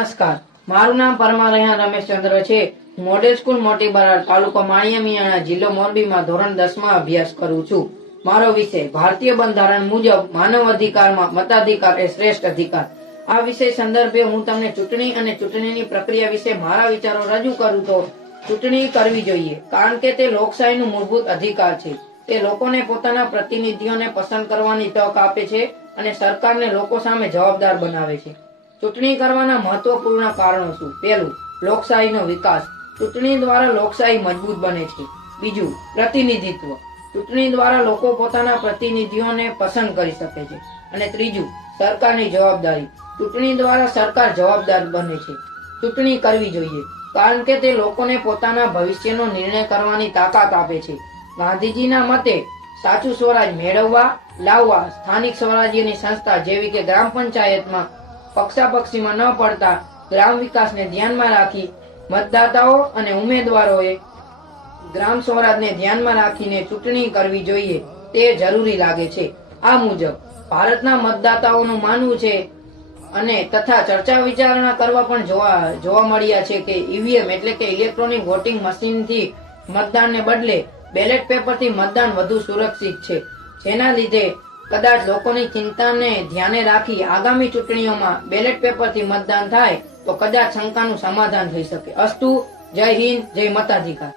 નમસ્કાર, મારું નામ પરમાર રેહાન રમેશચંદ્ર છે. મોડેલ સ્કૂલ મોટી બરાડ, તાલુકો માળિયા મિયાણા, જિલ્લો મોરબીમાં ધોરણ 10 માં અભ્યાસ કરું છું. મારો વિષય ભારતીય બંધારણ મુજબ માનવ અધિકારમાં મતાધિકાર એ શ્રેષ્ઠ અધિકાર. આ વિષય સંદર્ભે હું તમને ચૂંટણી અને ચૂંટણીની પ્રક્રિયા વિશે મારા વિચારો રજૂ કરું તો ચૂંટણી કરવી જોઈએ, કારણ કે તે લોકશાહીનું મૂળભૂત અધિકાર છે. તે લોકોને પોતાના પ્રતિનિધિઓને પસંદ કરવાની તક આપે છે અને સરકારને લોકો સામે જવાબદાર બનાવે છે. ચૂંટણી કરવાના મહત્વપૂર્ણ કારણો શું? પહેલું, લોકશાહીનો વિકાસ. ચૂંટણી દ્વારા લોકશાહી મજબૂત બને છે. બીજું, પ્રતિનિધિત્વ. ચૂંટણી દ્વારા લોકો પોતાના પ્રતિનિધિઓને પસંદ કરી શકે છે. અને ત્રીજું, સરકારની જવાબદારી. ચૂંટણી દ્વારા સરકાર જવાબદાર બને છે. ચૂંટણી કરવી જોઈએ કારણ કે તે લોકોને પોતાના ભવિષ્યનો નિર્ણય કરવાની તાકાત આપે છે. ગાંધીજીના મતે સાચું સ્વરાજ મેળવવા લાવવા સ્થાનિક સ્વરાજ્યની સંસ્થા જેવી કે ગ્રામ પંચાયતમાં પક્ષાપક્ષીમાં ન પડતા ગ્રામ વિકાસને ધ્યાનમાં રાખી મતદાતાઓ અને ઉમેદવારોએ ગ્રામ સ્વરાજને ધ્યાનમાં રાખીને ચૂંટણી કરવી જોઈએ તે જરૂરી લાગે છે. આ મુજબ ભારતના મતદાતાઓનું માનવું છે અને તથા ચર્ચા વિચારણા કરવા પણ જોવા મળ્યા છે કે ઈવીએમ એટલે કે ઇલેક્ટ્રોનિક વોટિંગ મશીનથી મતદાનને બદલે બેલેટ પેપરથી મતદાન વધુ સુરક્ષિત છે. જેના લીધે કદાચ લોકોની ચિંતાને ધ્યાને રાખી આગામી ચૂંટણીઓમાં બેલેટ પેપરથી મતદાન થાય તો કદાચ શંકાનું સમાધાન થઈ શકે. અસ્તુ. જય હિન્દ, જય મતાધિકાર.